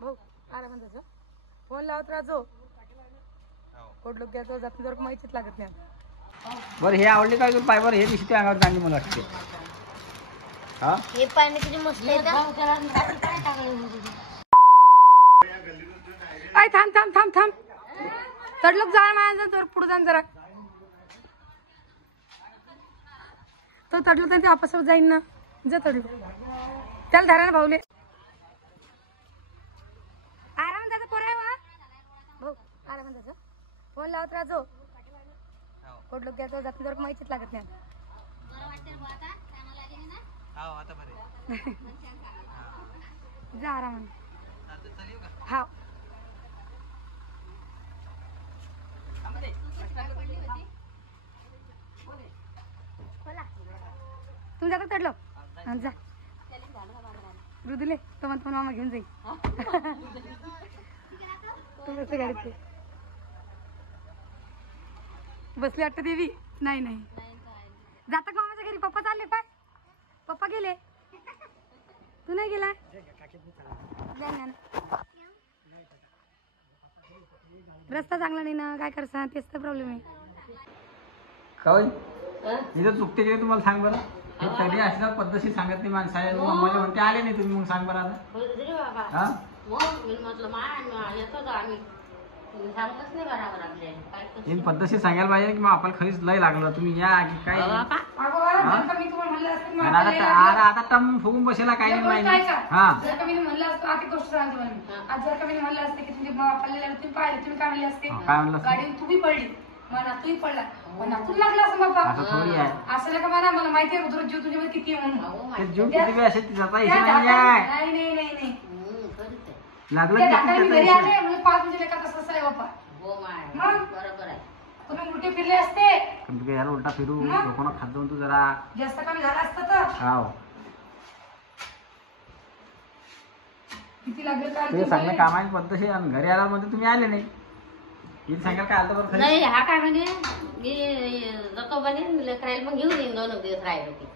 भाऊ आराम त्याचं फोन लावत राहतो कोट लोक घ्यायचो जात जर माहितीच लागत नाही. बरं हे आवडले काय तुला पाय बरं हे दिसते अंगावर चांगली मला वाटते. हा हे पाणी किती मस्त आहे ना. आय थांब थांब थांब थांब तडलोक जा माझ्या तर पुढे जाण जरा तो तडलो तर ते आपसवर जाईन ना जा तडलो त्याला धरा ना भाऊले आराम त्याचा पोराय वा भाऊ आराम त्याचं फोन लावत राहतो कोट लोक घ्यायचो जात जर माहितीच लागत नाही. जा आराम हा तुम्ही जाता तडलो जा रुदुले तो म्हणतो मामा घेऊन जाईल तू गाडीत बसली वाटतं देवी नाही नाही जाता का मामाच्या घरी पप्पा चालले पाय पप्पा गेले तू नाही गेला रस्ता चांगला नाही ना काय करसा तेच तर प्रॉब्लेम आहे. काय इथं चुकते की तुम्हाला सांग बरं हे तरी असं पद्धतशीर सांगत नाही माणसाला मला म्हणते आले नाही तुम्ही मग सांग बरं आता हा तीन पद्धतशीर सांगायला पाहिजे की मग आपण खरीच लय लागलं तुम्ही या की काय आता टम फुगून बसेला काही नाही. हा जर का मी म्हणलं असतं आता गोष्ट सांगते मला आज जर का मी म्हणलं असते की तुमचे बापाला तुम्ही पाहिले तुम्ही काय म्हणले असते काय म्हणलं गाडी तुम्ही पडली मला तूही पडला पण नातून लागला असं बाबा असं थोडी आहे असं नका म्हणा मला माहिती आहे रुद्र जीव तुझ्यावर किती आहे म्हणून ते जीव किती वेळ असेल तिचा नाही नाही नाही नाही लागलं त्या की दाताने घरी त्याचा आले म्हणजे पाच म्हणजे लेखा तसं असं आहे बाप्पा बरोबर आहे. तुम्ही उलटे फिरले असते तुझ्या याला उलटा फिरू लोकांना खात जाऊन तू जरा जास्त कमी झाला असतं तर हाव किती लागलं काय ते सांगणं कामाची पद्धतशीर आणि घरी आला म्हणजे तुम्ही आले नाही हिला सांगाल काय आलं बरं नाही हा काय म्हणजे मी जको बनेन लेकरायला मग घेऊन येईन 2 दिवस राहिलो की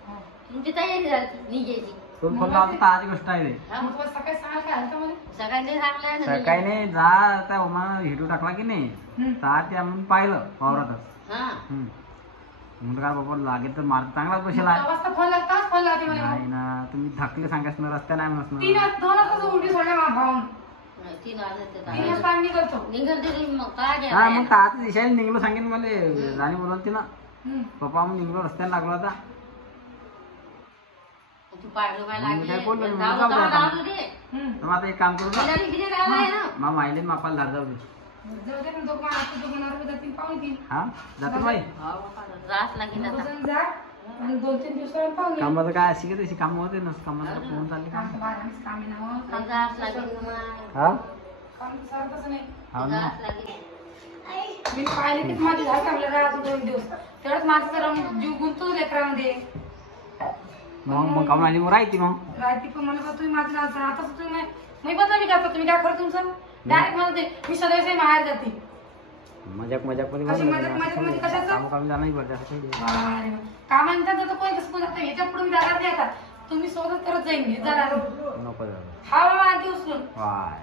तुमची तयारी झाली निघायची फोन फोन लावतो ताजी गोष्ट आहे ते सकाळी सांगाल काय हलतं मला सगळ्यांनी सांगलं सकाळी नाही जा त्या ओमा हिडू टाकला की नाही ता त्या म्हणून पाहिलं वावरातच हा म्हणून काय बाबा लागेल तर मार्ग चांगलाच बसेला वाजता फोन लागताच फोन लावते मला नाही ना तुम्ही धकले सांगायचं ना रस्त्या नाही म्हणत तीन दोन वाजता उलटी सोडल्या मा भाऊन 3 वाजले तीन वाजता आम्ही करतो निघल तरी मग काय हा मग आता दिशाने निघलो सांगेन मला राणी बोलवते ना पप्पा मग निघलो रस्त्याने लागलो आता तू पाहिलं काय मी काय बोललो नाही, लागले जाऊ दे आता. दे तर मग आता एक काम करू ना किती राहिलाय ना मा माहिले मापाला जाऊ दे जाऊ दे पण दोघं आता दोघं नवरा जातील पाहून येतील हा जातो बाई रास लागेल आता दोघं जा आणि 2-3 दिवसावर पाहून येईल कामाचं काय अशी की तशी कामं होते ना कामाला फोन चालले काम तर बाहेरच काम आहे ना हो. काम रास लागेल हा काम तर सारखंच नाही हा ना रास लागेल मी पाहिले की माझी झाड थांबलं राहत 2 दिवस तेवढंच माझा जरा जीव गुंततो लेकरामध्ये मग कामं आली मग राहते मग राहते पण मला तुम्ही माझं नाव आता तुम्ही मी बदल करता तुम्ही काय खरं तुमचं डायरेक्ट मला ते मी सदैव बाहेर जाते मजाक मध्ये कशी मजाक मध्ये कशाचं काम काम जाणं पडते असं थोडी कामांतर जातं कोणी कसं जातं ह्याच्या पुढे मी जाणार नाही आता तुम्ही सोबत करत जाईन मी जाणार नको जाऊ हा बाबा आधी उचलून वाय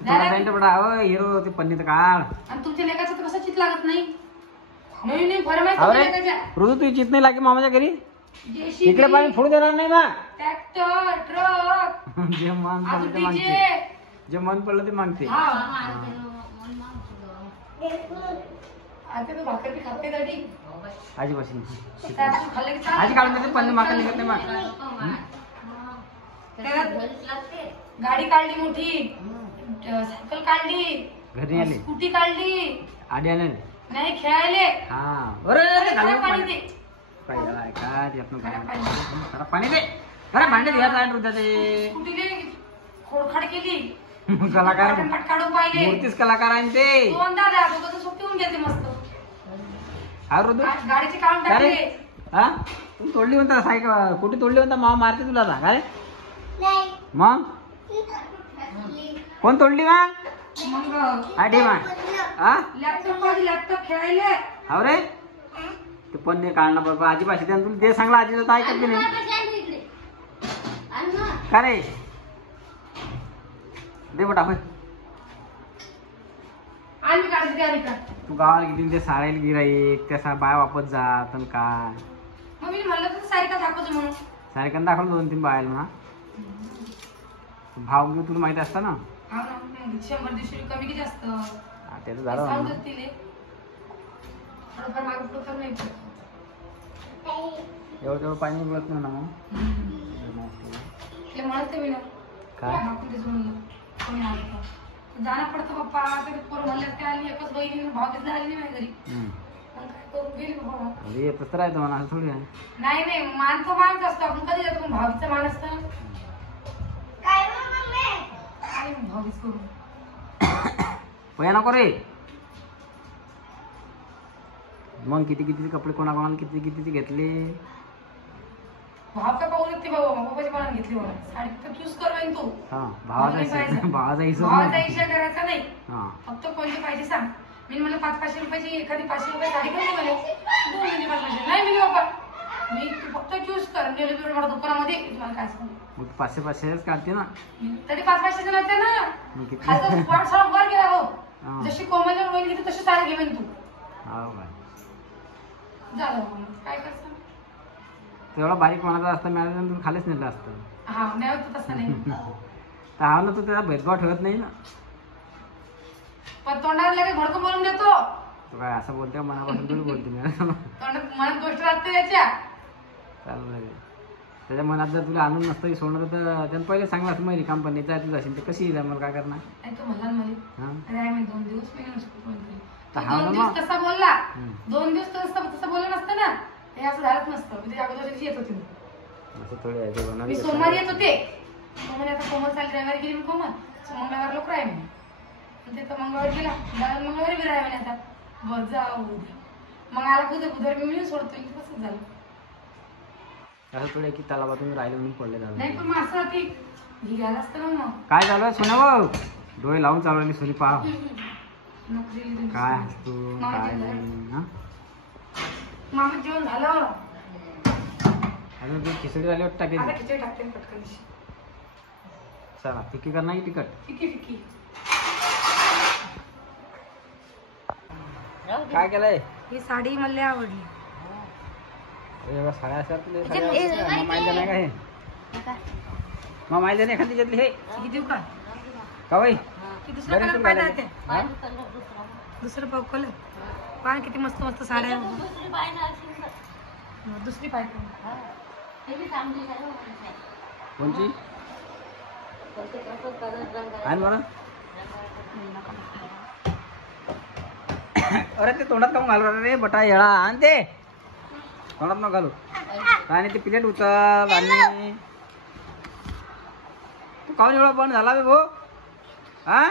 तुला जाईल तर बडा हो हिरो ते पन्नीत काढ आणि तुमच्या लेखाचं तर कसं चित लागत नाही नवीन नवीन फरमाईश अरे तुमच्या लेकाच्या ऋतू तुझी चित नाही लागे मामाच्या घरी JCB, इकडे पाणी फोडू देणार नाही ना ट्रॅक्टर ट्रक जे मन पडलं ते DJ. मागते जे मन पडलं ते मागते हा आता तू भाकर बी खाते गाडी आजी बसून त्यापासून खाल्लं की चालेल. आजी काढून देते पन्ने माका निघत नाही मग त्यात गाडी काढली मोठी सायकल काढली घरी आले स्कूटी काढली आधी आले नाही खेळायले हा अरे काय पाणी दे काय झालं काय ते आपण काय जरा पाणी दे अरे भांडे घ्यायचं आहे त्याचे स्कूटीने खोडखाड केली कलाकार पटपट काढून पाहिले मूर्तीच कलाकार आहे ते 2दा द्या दोघं सोपी होऊन गेली मस्त हा ऋतू गाडीचे काढून अरे टाकले हा तू तोडली म्हणता सायकल कुठे तोडली म्हणता मामा मारते तुला आता काय मग कोण तोडली मग मग आठी मा हा लॅपटॉप खेळायले हो रे ते पण नाही काढणार बाबा आजी पाशी त्यानं तुला ते सांगला आजी तर ऐकत बी नाही का रे दे बेटा होय. आम्ही काढते आली का तू गावाला गेली ते सारायला गिराईक त्या बाय वापस जात आणि काय मग मी म्हणलं तर सारिका दाखवतो म्हणून. सारिकांना दाखवलं 2-3 बायला ना. भाव घेऊ तुला माहिती असतं ना. हा ना, मग 100-150 कमी की जास्त हा, त्याचं झालं म्हणा. सांगतात तिने थोडंफार मागं पुढं करून नाही. एवढं तेवढं पाणी मिळत नाही ना मग. तिला म्हणते मी ना काय आपण त्याचं म्हणलं कोणी आलं का जाणं पडतं पप्पा. आता पोरं म्हणलं ते आली एकच बहिणी भाव घेतला आली नाही माझ्या घरी. मग काय करून गेली बाबा. अरे येतच तर राहतं म्हणा असं थोडी आहे. नाही मान तो मानच असतो. आपण कधी जातो पण भावीचा मान असतं काय भावीच करून पया नको रे. मग किती कितीचे कपडे कोणाकोणाला किती कितीचे घेतले. भाव का पाहू लागते बाबा. पप्पाची मनात घेतली बाबा साडी तर चूज करवाईन तू. हा भावाचा हिशोब भावाचा नाही. हिशोब करायचा नाही. हा फक्त कोणती पाहिजे सांग. मी म्हणलं 500-500 रुपयाची एखादी 500 रुपये साडी घेऊन म्हणे 2 म्हणजे 500. नाही मी बाबा मी तू फक्त चूज कर. नेले बिल मला दुकानामध्ये तुम्हाला काय सांगू. मग 500-500 काढते ना. तरी 500-500 नव्हते ना. मग किती खालचा स्पॉट सॉट वर गेला हो. हा. जशी कोमलला रोईल घेते तशी साडी घेऊन तू हा काय झालं बाबा. मग काय करतो. तेवढा बारीक मनाचा असता मिळालं तर तुम्ही खालीच नेलं असतं. हा नाही होत तसं नाही. तर हा ना तू त्याचा भेदभाव ठेवत नाही ना. पण तोंडाला लगेच भडकं बोलून देतो. तू काय असं बोलते मनापासून थोडी बोलते मी. तोंडात मनात गोष्ट राहते त्याच्या. चालू लागेल त्याच्या मनात जर तुला आणून नसतं सोडणार तर त्यानं पहिले सांगलं असं माहिती कंपनीत जायचं असेल तर कशी येईल मग काय करणार. नाही तो म्हणला ना मला हा अरे आम्ही 2 दिवस मी येऊ शकतो म्हणते. तर तो हा 2 ना दिवस मग. कसा बोलला. हम्म. 2 दिवस तसं बोललं नसतं ना हे असं झालंच नसतं. मी त्या अगोदर दिवशी येत होते. असं थोडी आहे ते बनवली मी सोमवारी येत होते. सोमवारी आता कोमल चालली रविवारी गेली मी कोमल. मंगळवार लोक राही म्हणे ते तर मंगळवारी गेला. मंगळवारी बी राही म्हणे आता बस जाऊ उद्या. मग आला बुधवारी मी येऊन सोडतो. तसंच झालं. असं थोडी आहे की तलावातून राहिलं म्हणून पडले झालं. नाही पण मग असं ती घ्यायला असतं ना मग काय झालं सोन्या भाऊ डोळे लावून चालवली सोनी पहा नोकरी काय असतो काय नाही. हा मामा जेवण झालं. अजून ती खिचडी झाली वाटतं टाकेल. आता खिचडी टाकते पटकन. चला फिकी कर नाही तिकट. फिकी फिकी काय केलंय. ही साडी मला आवडली. अरे एवढ्या साड्या असतात तुला साड्या माहिती नाही का हे मग माहिती नाही एखादी त्यातली हे ही देऊ का का बाई की दुसरा बरं कलर तू पाहिजे घालायचं. होते. हा? दुसरं पाव कलर पाहा किती मस्त मस्त साड्या आहे. दुसरी बाई ना असेल तर. दुसरी पाहिजे. ते बी चांगली आहे. कोणची कोणते कसं कलर रंग आहे बरं. अरे ते तोंडात काऊन घालू रे बटा येळा आण ते तोंडात न घालू आणि ते प्लेट उचल आणि तू काऊन एवढा बंद झाला बे भाऊ. हा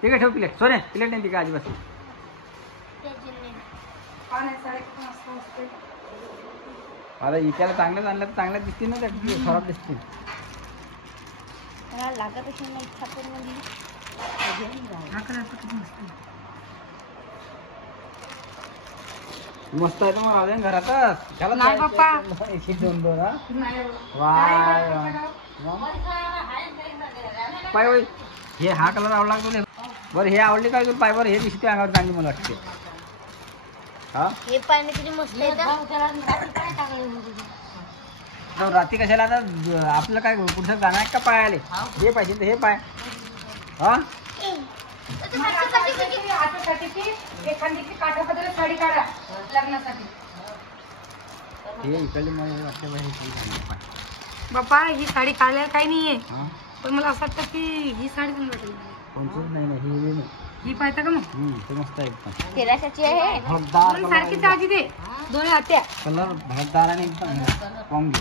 ठीक आहे ठेव प्लेट सोने प्लेट नाही ती का आजी बस. अरे इकडे चांगलं आणलं तर चांगल्या दिसतील ना त्या खराब दिसतील. लागत असेल नाही छापून म्हणजे मस्त आहे तर मग राहू घरातच घालत नाही बाप्पा. एकशे 2-2 हा नाही वाय पाय होय हे हा कलर आवडला तुला बरं हे आवडले काय तुला पाय बरं हे दिसते अंगावर चांगली मला वाटते. हा हे पाहिजे किती मस्त आहे. रात्री कशाला आता आपलं काय पुढचं गाणं आहे का पाय आले हे पाहिजे तर हे पाय. हा एखादी काठापदर साडी काढा लग्नासाठी. हे इकडले मला वाटते बाई, हे काही घालणार पाय. बाप्पा ही साडी काढायला काही नाहीये हा पण मला असं वाटतं की ही साडी पण वाटेल. कोणचीच नाही ना ही नाही. ही पाहता का मग ते मस्त आहे एकदम तेलाची आहे. भगदार दोन सारखीच आजी दे दोन आत्या. कलर भगदार आणि एकदम पॉंगी.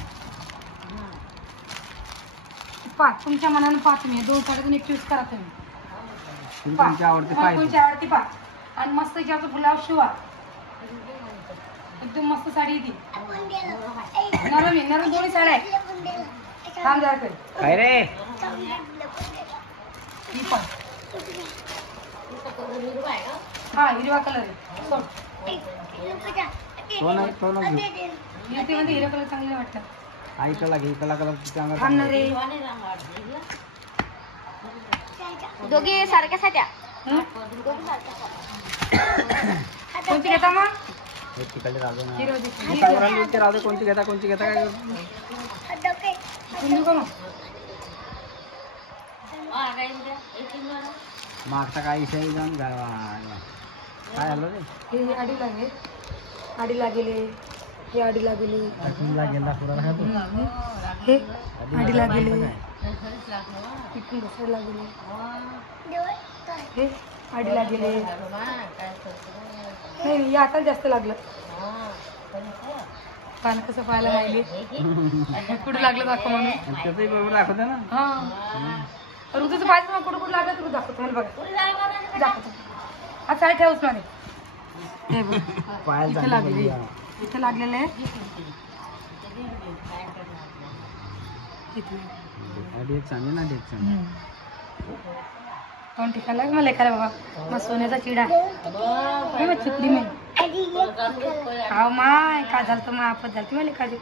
पा तुमच्या मनानं पा तुम्ही 2 साड्यातून एक चूज करा तुम्ही. तुमची आवडते तुम्हाला पाय कोणची आवडती पा आणि मस्त याच्यावर फुलावर शिवा. एकदम मस्त साडी ती नरम आहे नरम दोन्ही साड्या आहे. थांब जरा काही काय रे ही पण हा हिरवा कलर आहे सोड. तो नाही तो नाही मध्ये हिरवा कलर चांगले वाटतात. आई कला घे कला कलर थांब ना रे रंग दोघी सारख्या साध्या कोणती घेता मग एक तिकडे राहतो ना हिरवदी. ते राहते कोणती घेता काय घेऊन देऊ का मग मागचा काय विषय जाऊन काय झालं रे हे आडी लागेल आडी लागेले हे आडी लागेले गेला पुरा हे आडी लागेले इकडून घसर लागेले हे आडी लागेले नाही या आता जास्त लागलं पान कसं पाहायला लागले कुठं लागलं दाखव म्हणून त्याचंही बरोबर दाखवते ना हा ऋतूचं पाहिजे मग कुठं कुठं लागलं तुला दाखवतो मला बघा दाखवतो हा काय ठेवच मध्ये हे बघ इथे लागले इथे लागलेलं आहे डेक सांगे ना डेक सांग कोण ठिकाण लाग मला एखादा बाबा मग सोन्याचा चिडा मग चुकली मी हा माय काय झालं तर मग आपत झाली मला एखादी